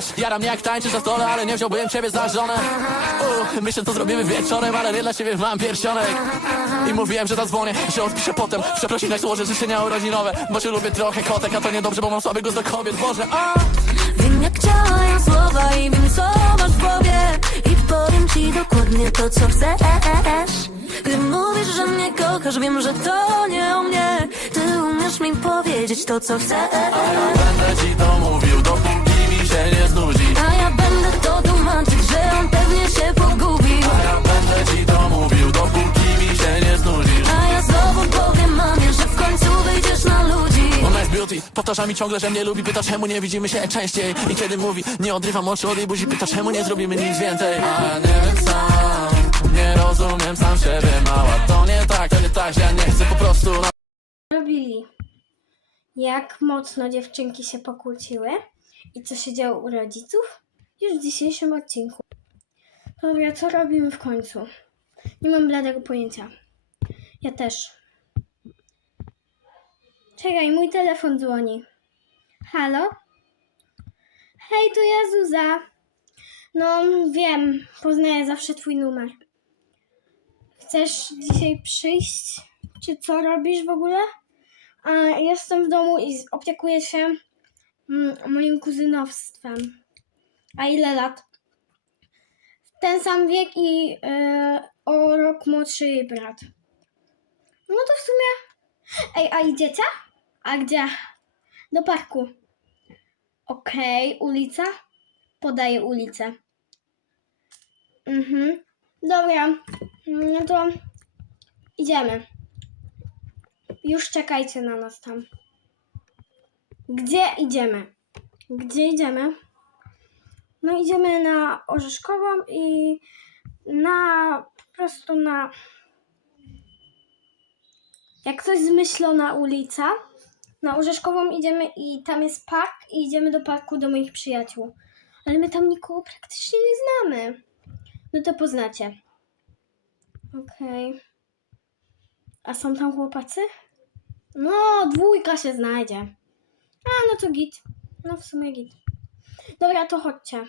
wiesz Jara mnie jak tańczysz na stole, ale nie wziąłbym ciebie za żonę. U, Myślę, to zrobimy wieczorem, ale nie dla ciebie mam pierścionek. I mówiłem, że zadzwonię, że odpiszę potem. Przeprosiny złożę życzenia urodzinowe Bo cię lubię trochę kotek, a to niedobrze, bo mam słaby głos do kobiet. Boże, a! Wiem jak działają słowa i wiem co masz w głowie. I powiem ci dokładnie to co chcesz. Gdy mówisz, że mnie kochasz, wiem, że to nie o mnie. Ty umiesz mi powiedzieć to co chcesz. Będę ci to mówił, dopóki Ja będę ci to mówił, dopóki mi się nie znudzisz A ja znowu powiem mamie, że w końcu wyjdziesz na ludzi Ona jest beauty, powtarza mi ciągle, że mnie lubi Pyta czemu nie widzimy się częściej I kiedy mówi, nie odrywam oczu od jej buzi Pyta czemu nie zrobimy nic więcej A nie wiem sam, nie rozumiem sam siebie Mała, to nie tak, to nie tak, że ja nie chcę po prostu na... robili. Jak mocno dziewczynki się pokłóciły i co się działo u rodziców? Już w dzisiejszym odcinku. Dobra, co robimy w końcu? Nie mam bladego pojęcia. Ja też. Czekaj, mój telefon dzwoni. Halo? Hej, to ja Zuza. No, wiem, poznaję zawsze twój numer. Chcesz dzisiaj przyjść? Czy co robisz w ogóle? A jestem w domu i opiekuję się mm, moim kuzynowstwem. A ile lat? Ten sam wiek i e, o rok młodszy jej brat. No to w sumie. Ej, a idziecie? A gdzie? Do parku. Okej, ulica? Podaję ulicę. Mhm. Dobra. No to idziemy. Już czekajcie na nas tam. Gdzie idziemy? Gdzie idziemy? No idziemy na Orzeszkową i na po prostu na jak coś zmyślona ulica. Na Orzeszkową idziemy i tam jest park i idziemy do parku do moich przyjaciół. Ale my tam nikogo praktycznie nie znamy. No to poznacie. Okej. A są tam chłopacy? No, dwójka się znajdzie. A, no to git. No w sumie git. Dobra, to chodźcie.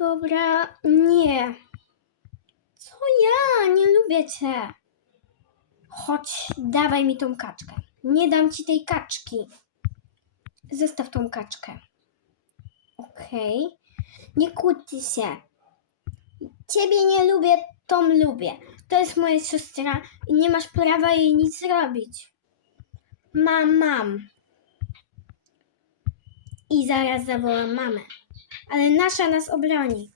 Dobra, nie. Co ja? Nie lubię cię. Chodź, dawaj mi tą kaczkę. Nie dam ci tej kaczki. Zostaw tą kaczkę. Okej. Nie kłóćcie się. Ciebie nie lubię, tą lubię. To jest moja siostra i nie masz prawa jej nic zrobić. Mam, mam. I zaraz zawołam mamę. Ale nasza nas obroni.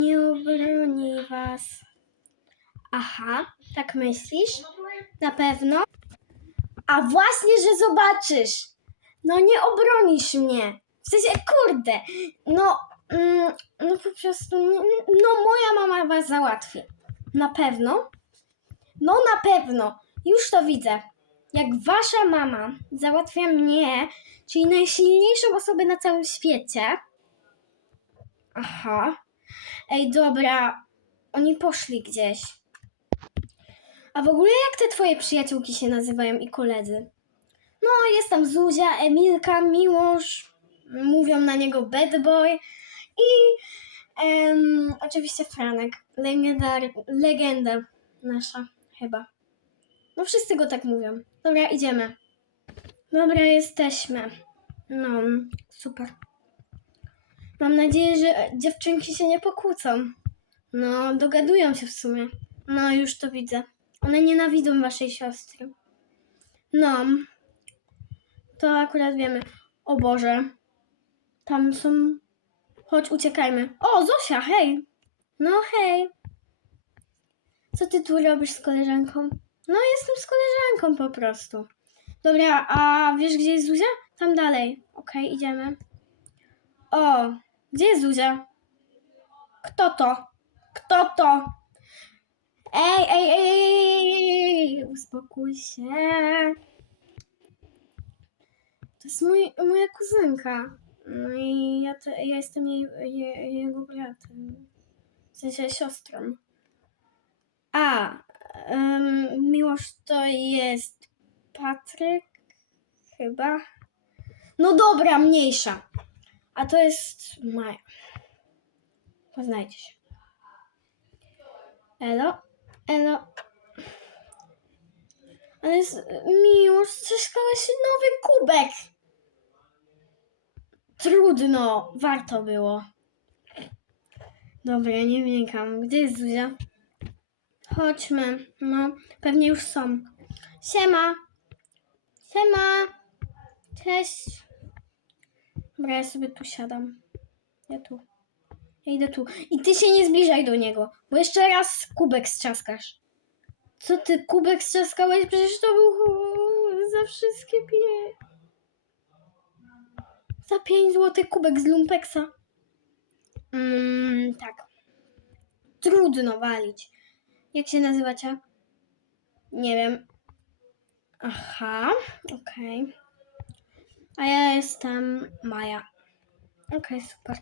Nie obroni was. Aha, tak myślisz? Na pewno? A właśnie, że zobaczysz. No nie obronisz mnie. W sensie, kurde. No, no po prostu, no moja mama was załatwi. Na pewno? No na pewno. Już to widzę. Jak wasza mama załatwia mnie, czyli najsilniejszą osobę na całym świecie. Aha. Ej, dobra. Oni poszli gdzieś. A w ogóle jak te twoje przyjaciółki się nazywają i koledzy? No, jest tam Zuzia, Emilka, Miłosz, mówią na niego bad boy i oczywiście Franek, legenda, legenda nasza chyba. No wszyscy go tak mówią. Dobra, idziemy. Dobra, jesteśmy. No, super. Mam nadzieję, że dziewczynki się nie pokłócą. No, dogadują się w sumie. No, już to widzę. One nienawidzą waszej siostry. No, to akurat wiemy. O Boże. Tam są. Chodź, uciekajmy. O, Zosia, hej. No, hej. Co ty tu robisz z koleżanką? No, jestem z koleżanką po prostu. Dobra, a wiesz, gdzie jest Zuzia? Tam dalej. Okej, idziemy. O, gdzie jest Zuzia? Kto to? Kto to? Ej, ej, ej, ej, ej, ej, uspokój się. To jest mój, moja kuzynka. No i ja, te, ja jestem jej, je, jego bratem. W sensie siostrą. A, Miłosz to jest Patryk, chyba. No dobra, mniejsza. A to jest Maja. Poznajcie się. Elo, elo. Ale jest, Miłosz, zyskałeś nowy kubek. Trudno, warto było. Dobra, nie wnikam. Gdzie jest Zuzia? Chodźmy. No, pewnie już są. Siema. Siema. Cześć. Dobra, ja sobie tu siadam. Ja tu. Ja idę tu. I ty się nie zbliżaj do niego, bo jeszcze raz kubek strzaskasz. Co ty, kubek strzaskałeś? Przecież to był za wszystkie pie... Za 5 zł kubek z Lumpeksa. Mm, tak. Trudno walić. Jak się nazywacie? Nie wiem. Aha, okej. A ja jestem Maja. Okej, super.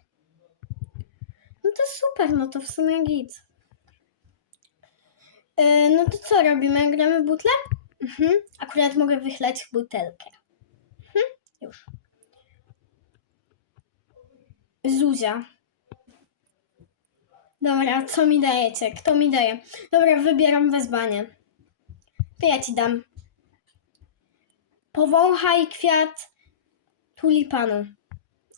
No to super, no to w sumie git. Yy, no to co robimy? Gramy butlę? Mhm. Akurat mogę wychlać butelkę. Mhm. Już. Zuzia. Dobra, co mi dajecie? Kto mi daje? Dobra, wybieram wezwanie. To ja ci dam. Powąchaj kwiat tulipanu.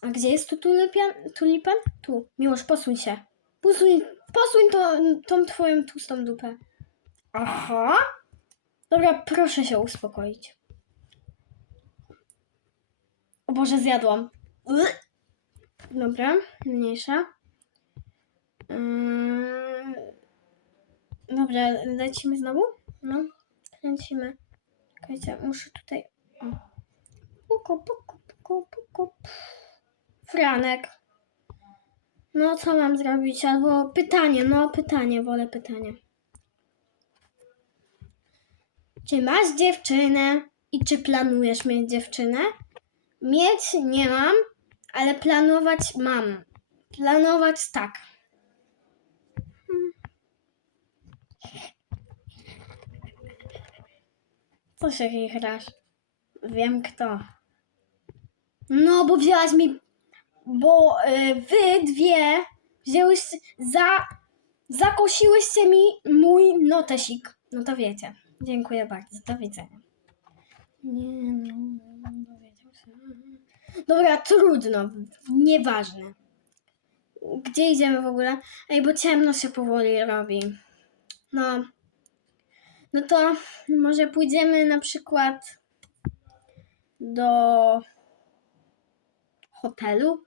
A gdzie jest tu tulipan? tulipan? Tu. Miłosz, posuń się. Posuń, posuń to, tą twoją tłustą dupę. Aha. Dobra, proszę się uspokoić. O Boże, zjadłam. Ugh. Dobra, mniejsza. Mm. Dobra, lecimy znowu? No, kręcimy. Czekajcie, muszę tutaj... O. Puku, puku, puku, puku. Franek. No, co mam zrobić? Albo pytanie, no pytanie, wolę pytanie. Czy masz dziewczynę i czy planujesz mieć dziewczynę? Mieć nie mam, ale planować mam. Planować tak. Co się chichrasz? Wiem kto. No, bo wzięłaś mi. Bo y, wy dwie wzięłyście. Za. Zakosiłyście mi mój notesik. No to wiecie. Dziękuję bardzo. Do widzenia. Nie no, dowiedział się. Dobra, trudno. Nieważne. Gdzie idziemy w ogóle? Ej, bo ciemno się powoli robi. No. No to może pójdziemy na przykład do hotelu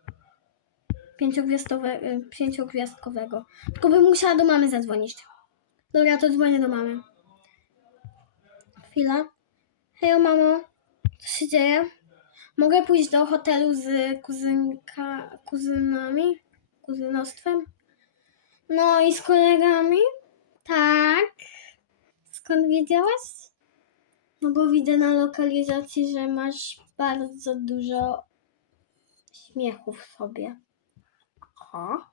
pięciogwiazdkowego. Tylko bym musiała do mamy zadzwonić. Dobra, to dzwonię do mamy. Chwila. Hej, mamo. Co się dzieje? Mogę pójść do hotelu z kuzynka, kuzynami? Kuzynostwem? No i z kolegami? Tak. Skąd wiedziałaś? No bo widzę na lokalizacji, że masz bardzo dużo śmiechu w sobie. Aha.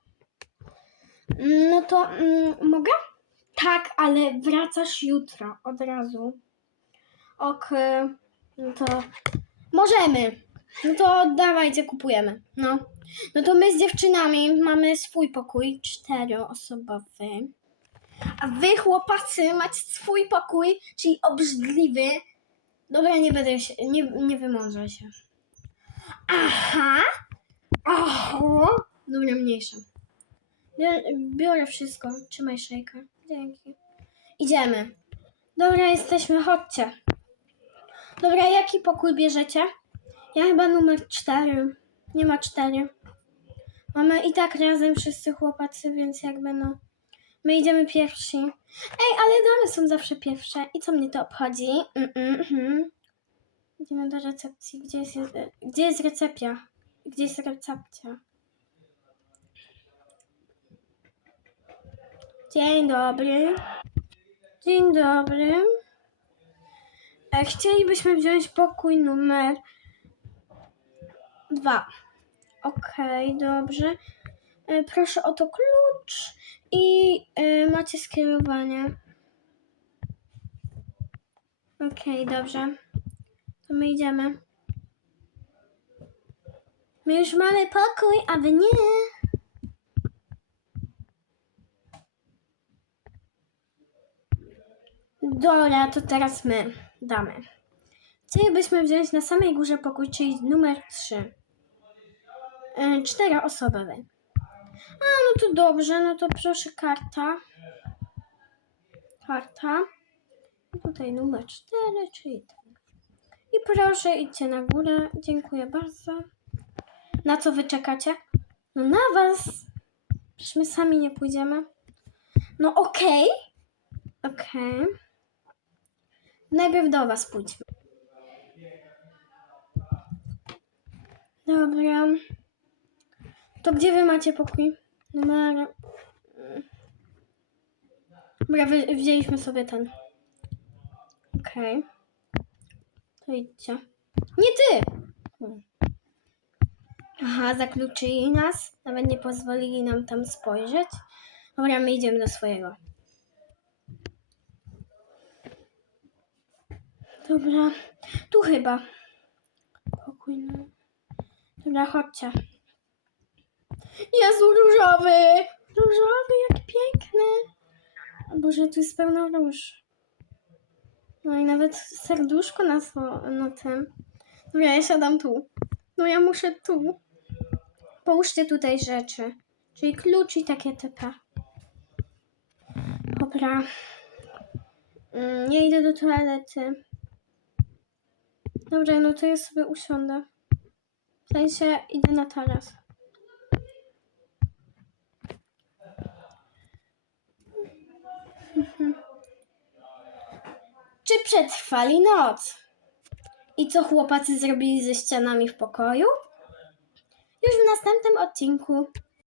No to mm, mogę? Tak, ale wracasz jutro od razu. Ok, no to możemy. No to dawajcie, kupujemy. No. No to my z dziewczynami mamy swój pokój czteroosobowy. A wy, chłopacy, macie swój pokój, czyli obrzydliwy. Dobra, nie będę się, nie, nie wymądrzę się. Aha! Aha! Dobra, mniejsza. Biorę wszystko. Trzymaj szejka. Dzięki. Idziemy. Dobra, jesteśmy, chodźcie. Dobra, jaki pokój bierzecie? Ja chyba numer cztery. Nie ma cztery. Mamy i tak razem wszyscy chłopacy, więc jakby no. My idziemy pierwsi. Ej, ale damy są zawsze pierwsze. I co mnie to obchodzi? Mm, mm, mm. Idziemy do recepcji. Gdzie jest, gdzie jest recepcja? Gdzie jest recepcja? Dzień dobry. Dzień dobry. E, Chcielibyśmy wziąć pokój numer dwa. Okej, dobrze. E, Proszę o to klucz i e, macie skierowanie. Okej, dobrze. To my idziemy. My już mamy pokój, a wy nie. Dobra, to teraz my damy. Chcielibyśmy wziąć na samej górze pokój, czyli numer 3. Yy, czteroosobowy. A, no to dobrze, no to proszę karta. Karta. Tutaj numer 4, czyli ten. I proszę idźcie na górę. Dziękuję bardzo. Na co wy czekacie? No na was. Przecież my sami nie pójdziemy. No okej. Okej. Najpierw do was pójdźmy. Dobra. To gdzie wy macie pokój? Numer... Dobra, wzięliśmy sobie ten. Okej. To idźcie. Nie ty! Aha, zakluczyli nas. Nawet nie pozwolili nam tam spojrzeć. Dobra, my idziemy do swojego. Dobra, tu chyba. Pokój. no. Dobra, chodźcie. Jezu, różowy! Różowy, jak piękny! Boże, tu jest pełno róż. No i nawet serduszko na, swo- na tym. Dobra, ja siadam tu. No ja muszę tu. Połóżcie tutaj rzeczy. Czyli klucz i takie typy. Dobra. Mm, Nie idę do toalety. Dobra, no to ja sobie usiądę. W sensie idę na taras. Czy przetrwali noc? I co chłopacy zrobili ze ścianami w pokoju? Już w następnym odcinku.